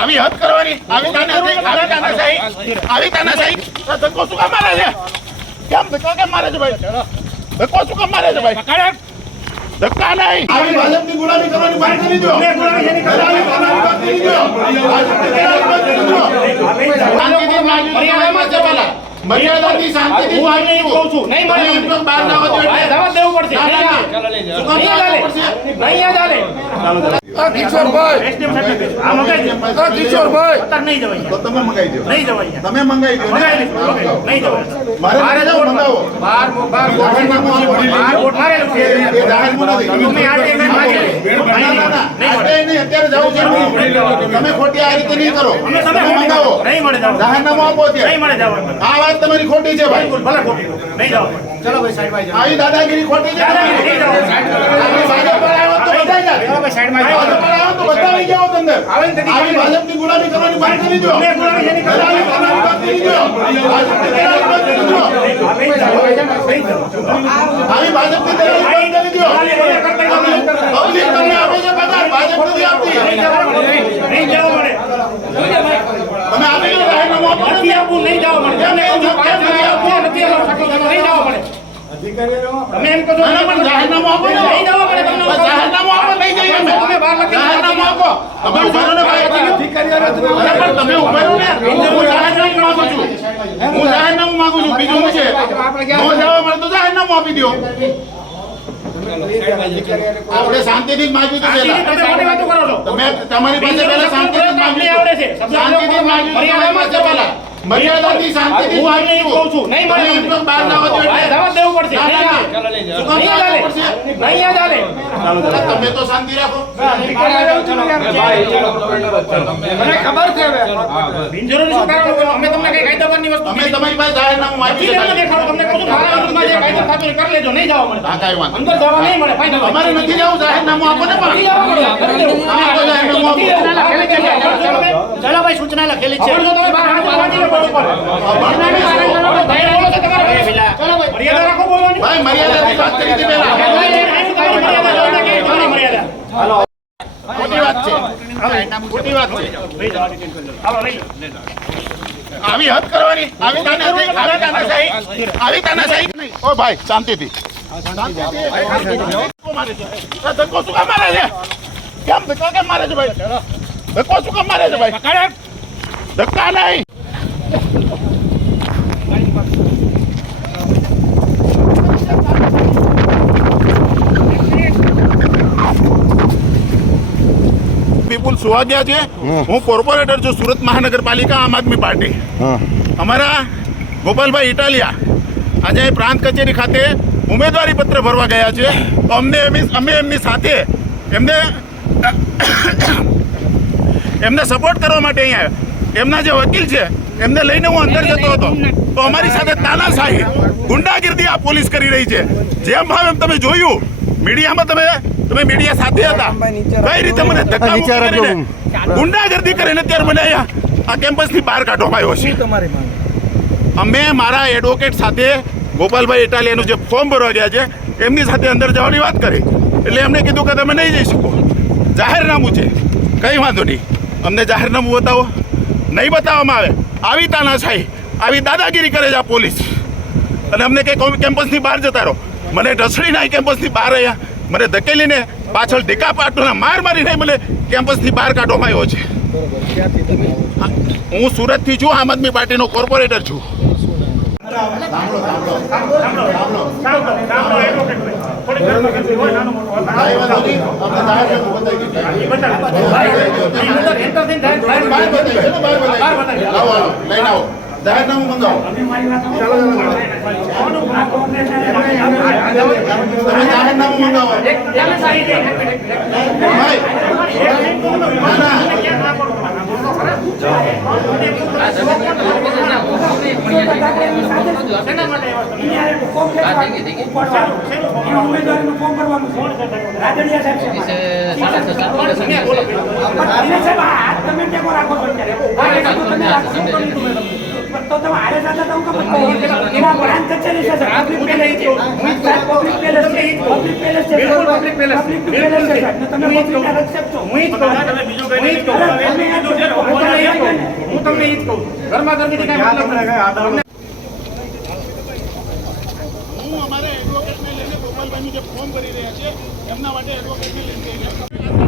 આવી હદ કરવાની, આવી તાનાશાહી ધક્કો શું કામ મારે છે? કેમ ધક્કો કેમ મારે છે ભાઈ? ધક્કો શું કામ મારે છે ભાઈ? ધક્કા નહીં. આવી ભાજપની ગુલામી કરવાની બંધ કરી દો. મર્યાદાથી શાંતિથી હું આવી કહું છું. નહીં મને બહાર ના આવજો એટલે જવાબ દેવું પડશે. નહીં ચાલે. કિશોરભાઈ કિશોરભાઈ નહીં જવાય. તો તમે મંગાઈ દો. નહીં જવાય. તમે મંગાઈ દો. નહીં જવાય. મારે જાવ મંગાવો. બાર મારે તમે અત્યારે જાવ છો. તમે ખોટી આ રીતે નહીં કરો. તમે મંગાવો. નહીં મળે જાવ. જાહેરનામું આપો ત્યાં. નહીં મળે જાવ. આ વાત તમારી ખોટી છે ભાઈ. ભલે ખોટી. નહીં જાવ. ચલો ભાઈ સાઈડ માં જાઓ. આવી દાદાગીરી ખોટી છે. નહીં જાવ. ભાજપ પર આવ્યો તો બધા જ. ચલો ભાઈ સાઈડ માં જાઓ. ભાજપ પર આવ્યો તો બધા આવી જાઓ અંદર. આવી ભાજપની ગુલામી કરવાની બંધ કરી દો. અમે ગુલામી જેની કરવાની બંધ કરી દો. આવી ભાજપની દલાલી બંધ કરી દો. પબ્લિક તમને આપે છે પગાર. ભાજપ નથી આપતી. નહીં જાવ મળે. તમે આપી દો. રાહેનામું આપો. નથી આપવું. નહીં જાવ મળે. કેમ નહીં આપવું? નથી આપવું. નહીં જાવ મળે. તમે એમ કહો છો પણ જાહેરનામું આપો. નહીં જાવ મળે. તમને જાહેરનામું આપો. નહીં જઈએ. તમે બહાર લખી જાહેરનામું આપો. તમે ઉભા રહો ને ભાઈ. પણ તમે ઉભા રહો ને. હું જાહેરનામું માંગુ છું. હું જાહેરનામું માંગુ છું. બીજું શું છે? નો જવા મળે તો જાહેરનામું આપી દો. આપણે શાંતિથી જ માંગ્યું હતું પહેલા. તમે તમારી પાસે પહેલા શાંતિથી જ માંગ્યું હતું. શાંતિથી માંગ્યું હતું પહેલા. મર્યાદાથી શાંતિથી હું આવી કહું છું. નહીં મળે બહાર ના આવજો એટલે જવાબ દેવું પડશે. નહીં ચાલે. તમે તો શાંતિ રાખો. મને ખબર છે હવે બિનજરૂરી શું કારણ અમે તમને કઈ કાયદાની વસ્તુ અમે તમારી પાસે જાહેરનામું આપી છે. દેખાડો તમને કહું છું મારા વિરુદ્ધમાં જે કાયદો થાતો કરી લેજો. નહીં જવા મળે. હા કાઈ વાંધો અંદર જવા નહીં મળે. ફાઇનલ અમારે નથી જવું. જાહેરનામું આપો ને. પણ જાહેરનામું આપો. ચલો ભાઈ સૂચના લખેલી છે. ભાઈ મર્યાદાથી વાત કરી હતી પહેલા. ખોટી વાત છે. ખોટી વાત છે. આવી હદ કરવાની, આવી તાનાશાહી નહીં. ઓ ભાઈ શાંતિથી. ધક્કો શું કામ મારે છે? કેમ ધક્કો કેમ મારે છે ભાઈ? ધક્કો શું કામ મારે છે ભાઈ? ધક્કા નહીં. વિપુલ સુવાગ્યા છે. હું કોર્પોરેટર છું સુરત મહાનગરપાલિકા આમ આદમી પાર્ટી. અમારા ગોપાલભાઈ ઇટાલિયા આજે પ્રાંત કચેરી ખાતે ઉમેદવારી પત્ર ભરવા ગયા છે. તો અમે એમની સાથે એમને સપોર્ટ કરવા માટે અહીં આવ્યા. એમના જે વકીલ છે એમને લઈને હું અંદર જતો હતો તો અમારી સાથે તાનાશાહી ગુંડાગીરી આ પોલીસ કરી રહી છે. જેમ ભાવ એમ તમે જોયું મીડિયામાં. તમે મીડિયા સાથે હતા. કઈ રીતે મને ધક્કા કરીને ગુંડાગીરી કરીને અત્યારે મને અહીંયા આ કેમ્પસથી બહાર કાઢવામાં આવ્યો છે. અમે મારા એડવોકેટ સાથે ગોપાલભાઈ ઇટાલિયાનું જે ફોર્મ ભરવા ગયા છે એમની સાથે અંદર જવાની વાત કરી. એટલે એમને કીધું કે તમે નહીં જઈ શકો. જાહેરનામું છે. કંઈ વાંધો નહીં. અમને જાહેરનામું બતાવો. નહીં બતાવવામાં આવે. આવી તાનાશાહી આવી દાદાગીરી કરે છે આ પોલીસ. અને અમને કંઈ કેમ્પસની બહાર જતા રહો. મને ઢસડીને અહીં કેમ્પસની બહાર રહ્યા. મને ધકેલીને પાછળ ઢીકા પાટોના માર મારીને મને કેમ્પસની બહાર કાઢવામાં આવ્યો છે. હું સુરતથી છું. આમ આદમી પાર્ટીનો કોર્પોરેટર છું. જાહેરનામું મંગાવો. તમે જાહેરનામું મંગાવો. તો તમે હારે સાથે તો હું કમ કહું એના બ્રાન્ચ કચેરી છે પબ્લિક પેલેસ છે પબ્લિક પેલેસ છે પબ્લિક પેલેસ છે બિલકુલ પબ્લિક પેલેસ છે તમે પબ્લિકના રક્ષક છો હું ઈ જ કહું તમે બીજું કઈ નહીં કહું હું તમને ઈ જ કહું ઘરમાં ગરમીથી કઈ મતલબ નથી હું અમારે એડવોકેટને લઈને ગોપાલભાઈનું જે ફોર્મ ભરી રહ્યા છે એમના માટે એડવોકેટને લઈને